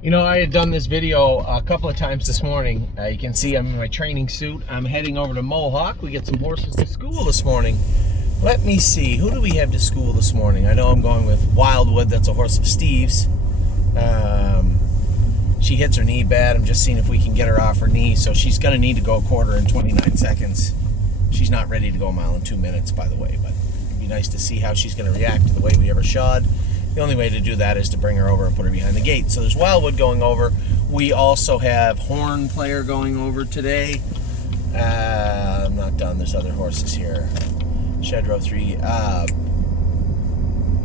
You know, I had done this video a couple of times this morning. You can see I'm in my training suit. I'm heading over to Mohawk. We get some horses to school this morning. Let me see. Who do we have to school this morning? I know I'm going with Wildwood. That's a horse of Steve's. She hits her knee bad. I'm just seeing if we can get her off her knee. So she's going to need to go a quarter in 29 seconds. She's not ready to go a mile in 2 minutes, by the way. But it'd be nice to see how she's going to react to the way we ever shod. The only way to do that is to bring her over and put her behind the gate. So there's Wildwood going over. We also have Horn Player going over today. I'm not done. There's other horses here. Shedrow 3.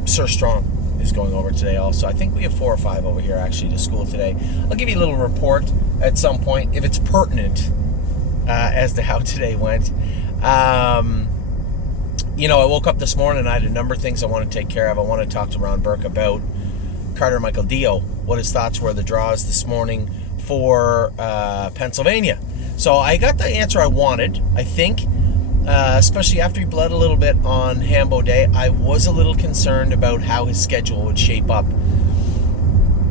Sir Strong is going over today also. I think we have 4 or 5 over here actually to school today. I'll give you a little report at some point if it's pertinent as to how today went. You know, I woke up this morning and I had a number of things I want to take care of. I want to talk to Ron Burke about Carter Michael Dio, what his thoughts were, the draws this morning for Pennsylvania. So I got the answer I wanted, I think, especially after he bled a little bit on Hambo Day. I was a little concerned about how his schedule would shape up.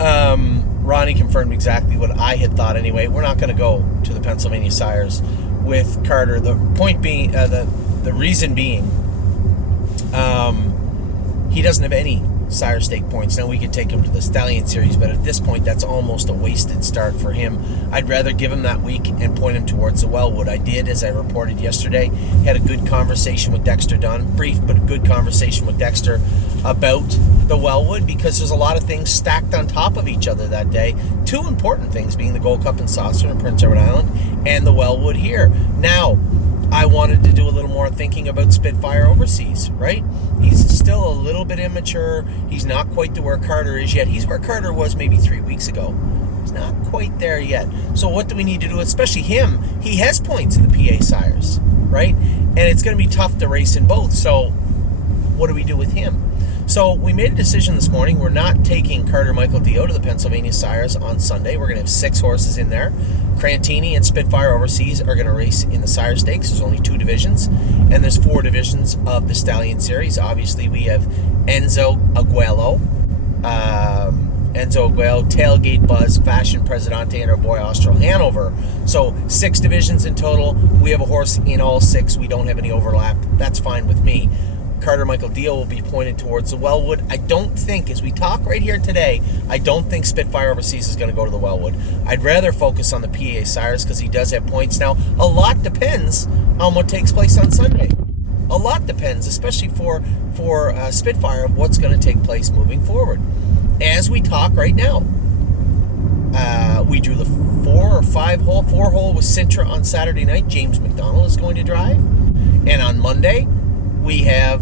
Ronnie confirmed exactly what I had thought anyway. We're not going to go to the Pennsylvania Sires with Carter. The point being, the reason being, he doesn't have any sire stake points. Now we could take him to the Stallion Series, but at this point that's almost a wasted start for him. I'd rather give him that week and point him towards the Wellwood. I did, as I reported yesterday, had a good conversation with Dexter Dunn, brief but a good conversation with Dexter about the Wellwood, because there's a lot of things stacked on top of each other that day. 2 important things being the Gold Cup and Saucer in Prince Edward Island and the Wellwood here. Now, I wanted to do a little more thinking about Spitfire overseas, right? He's still a little bit immature. He's not quite to where Carter is yet. He's where Carter was maybe 3 weeks ago. He's not quite there yet. So what do we need to do? Especially him. He has points in the PA Sires, right? And it's going to be tough to race in both. So what do we do with him? So we made a decision this morning. We're not taking Carter Michael Dio to the Pennsylvania Sires on Sunday. We're going to have 6 horses in there. Crantini and Spitfire overseas are going to race in the Sire Stakes. There's only 2 divisions, and there's 4 divisions of the Stallion Series. Obviously, we have Enzo Aguelo, Tailgate Buzz, Fashion Presidente, and our boy Austral Hanover. So 6 divisions in total. We have a horse in all 6. We don't have any overlap. That's fine with me. Carter Michael Dio will be pointed towards the Wellwood. I don't think, as we talk right here today, I don't think Spitfire Overseas is going to go to the Wellwood. I'd rather focus on the PA Sires because he does have points. Now, a lot depends on what takes place on Sunday. A lot depends, especially for Spitfire, of what's going to take place moving forward. As we talk right now, we drew the 4 hole with Sintra on Saturday night. James McDonald is going to drive. And on Monday, we have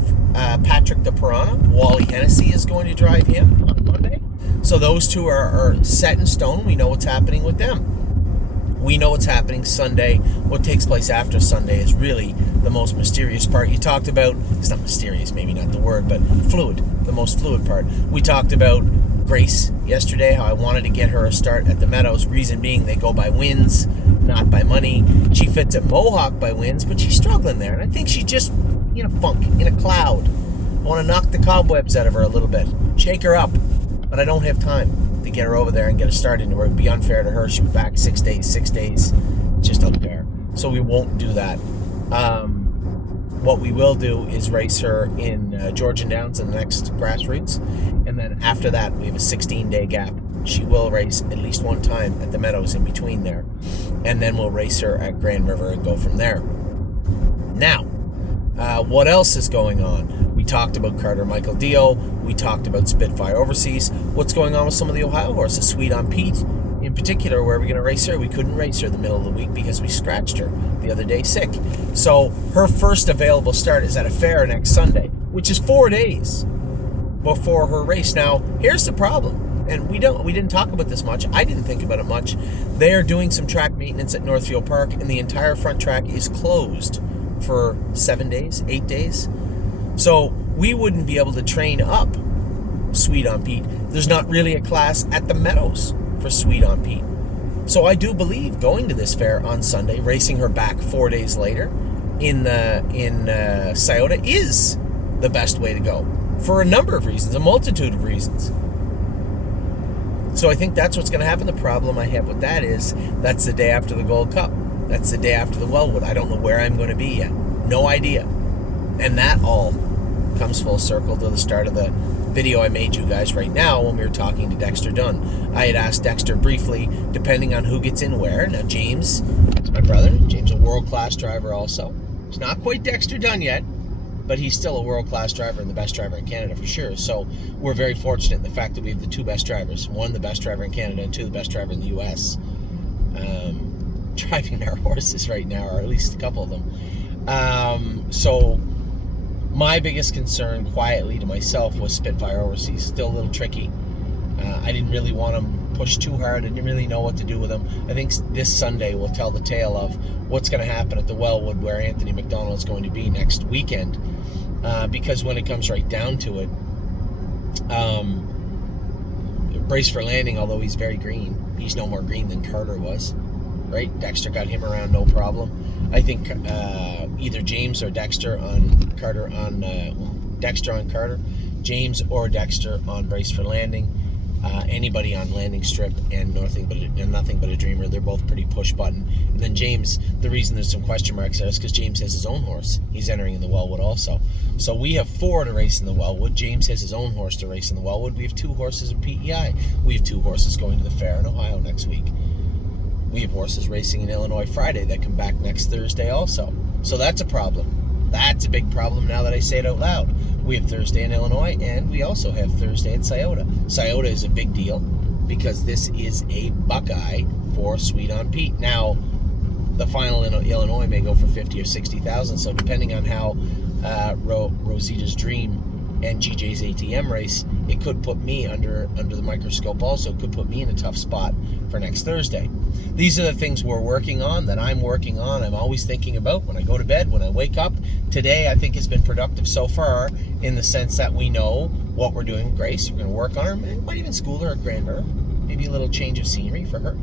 Patrick the Piranha. Wally Hennessy is going to drive him on Monday. So those 2 are set in stone. We know what's happening with them. We know what's happening Sunday. What takes place after Sunday is really the most mysterious part. You talked about, it's not mysterious, maybe not the word, but fluid, the most fluid part. We talked about Grace yesterday, how I wanted to get her a start at the Meadows. Reason being, they go by wins, not by money. She fits at Mohawk by wins, but she's struggling there. And I think she's just in a funk, in a cloud. I want to knock the cobwebs out of her a little bit, shake her up, but I don't have time to get her over there and get a start into her. It would be unfair to her. She was back 6 days. It's just unfair. So we won't do that. What we will do is race her in Georgian Downs in the next grassroots, and then after that we have a 16-day gap. She will race at least 1 time at the Meadows in between there, and then we'll race her at Grand River and go from there. Now, what else is going on? We talked about Carter Michael Dio. We talked about Spitfire Overseas. What's going on with some of the Ohio horses? Sweet on Pete, in particular, where are we going to race her? We couldn't race her in the middle of the week because we scratched her the other day sick. So her first available start is at a fair next Sunday, which is 4 days before her race. Now, here's the problem, and we didn't talk about this much. I didn't think about it much. They are doing some track maintenance at Northfield Park, and the entire front track is closed for 7 days, 8 days. So we wouldn't be able to train up Sweet on Pete. There's not really a class at the Meadows for Sweet on Pete. So I do believe going to this fair on Sunday, racing her back 4 days later in Scioto is the best way to go for a number of reasons, a multitude of reasons. So I think that's what's going to happen. The problem I have with that is that's the day after the Gold Cup. That's the day after the Wellwood. I don't know where I'm going to be yet. No idea. And that all comes full circle to the start of the video I made you guys right now when we were talking to Dexter Dunn. I had asked Dexter briefly, depending on who gets in where. Now, James is my brother. James is a world-class driver also. He's not quite Dexter Dunn yet, but he's still a world-class driver and the best driver in Canada for sure. So we're very fortunate in the fact that we have the two best drivers. One, the best driver in Canada, and two, the best driver in the U.S. Driving our horses right now, or at least a couple of them. So my biggest concern, quietly to myself, was Spitfire Overseas. Still a little tricky. I didn't really want them pushed too hard. I didn't really know what to do with them. I think this Sunday will tell the tale of what's going to happen at the Wellwood, where Anthony McDonald is going to be next weekend. Because when it comes right down to it, Brace for Landing, although he's very green, he's no more green than Carter was. Right? Dexter got him around no problem. I think either James or Dexter on Carter Dexter on Carter, James or Dexter on Brace for Landing, anybody on Landing Strip, and Nothing But a Dreamer. They're both pretty push button. And then James, the reason there's some question marks there is because James has his own horse. He's entering in the Wellwood also. So we have 4 to race in the Wellwood. James has his own horse to race in the Wellwood. We have 2 horses in PEI. We have 2 horses going to the fair in Ohio next week. We have horses racing in Illinois Friday that come back next Thursday also. So that's a problem. That's a big problem now that I say it out loud. We have Thursday in Illinois, and we also have Thursday at Scioto. Scioto is a big deal because this is a Buckeye for Sweet on Pete. Now, the final in Illinois may go for 50 or 60,000. So depending on how Rosita's Dream and GJ's ATM race, it could put me under the microscope also. It could put me in a tough spot for next Thursday. These are the things we're working on, that I'm working on. I'm always thinking about when I go to bed, when I wake up. Today, I think, has been productive so far in the sense that we know what we're doing with Grace. We're going to work on her. We might even school her at Granbury. Maybe a little change of scenery for her.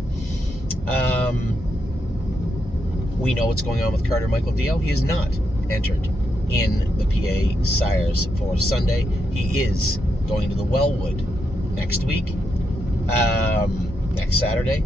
We know what's going on with Carter Michael Dio. He is not entered in the PA Sires for Sunday. He is going to the Wellwood next week, next Saturday.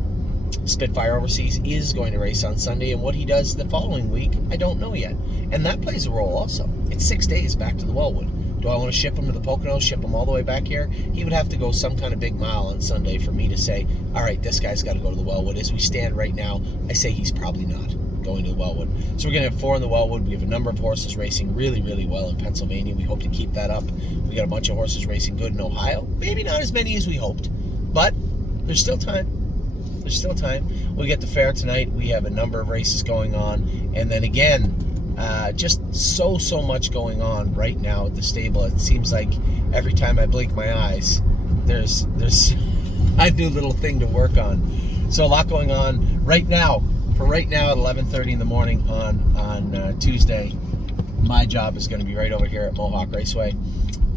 Spitfire Overseas is going to race on Sunday, and what he does the following week, I don't know yet. And that plays a role also. It's 6 days back to the Wellwood. Do I want to ship him to the Poconos, ship him all the way back here? He would have to go some kind of big mile on Sunday for me to say, all right, this guy's got to go to the Wellwood. As we stand right now, I say he's probably not going to the Wellwood. So we're going to have 4 in the Wellwood. We have a number of horses racing really, really well in Pennsylvania. We hope to keep that up. We got a bunch of horses racing good in Ohio. Maybe not as many as we hoped, but there's still time. There's still time. We get the fair tonight. We have a number of races going on. And then again, just so much going on right now at the stable. It seems like every time I blink my eyes, there's a new little thing to work on. So a lot going on right now. For right now at 11:30 in the morning on Tuesday, my job is going to be right over here at Mohawk Raceway.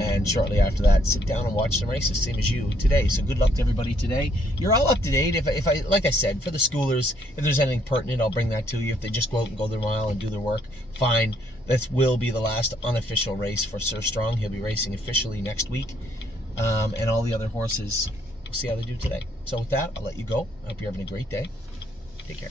And shortly after that, sit down and watch some races, same as you today. So good luck to everybody today. You're all up to date. If I like I said, for the schoolers, if there's anything pertinent, I'll bring that to you. If they just go out and go their mile and do their work, fine. This will be the last unofficial race for Sir Strong. He'll be racing officially next week. And all the other horses, we'll see how they do today. So with that, I'll let you go. I hope you're having a great day. Take care.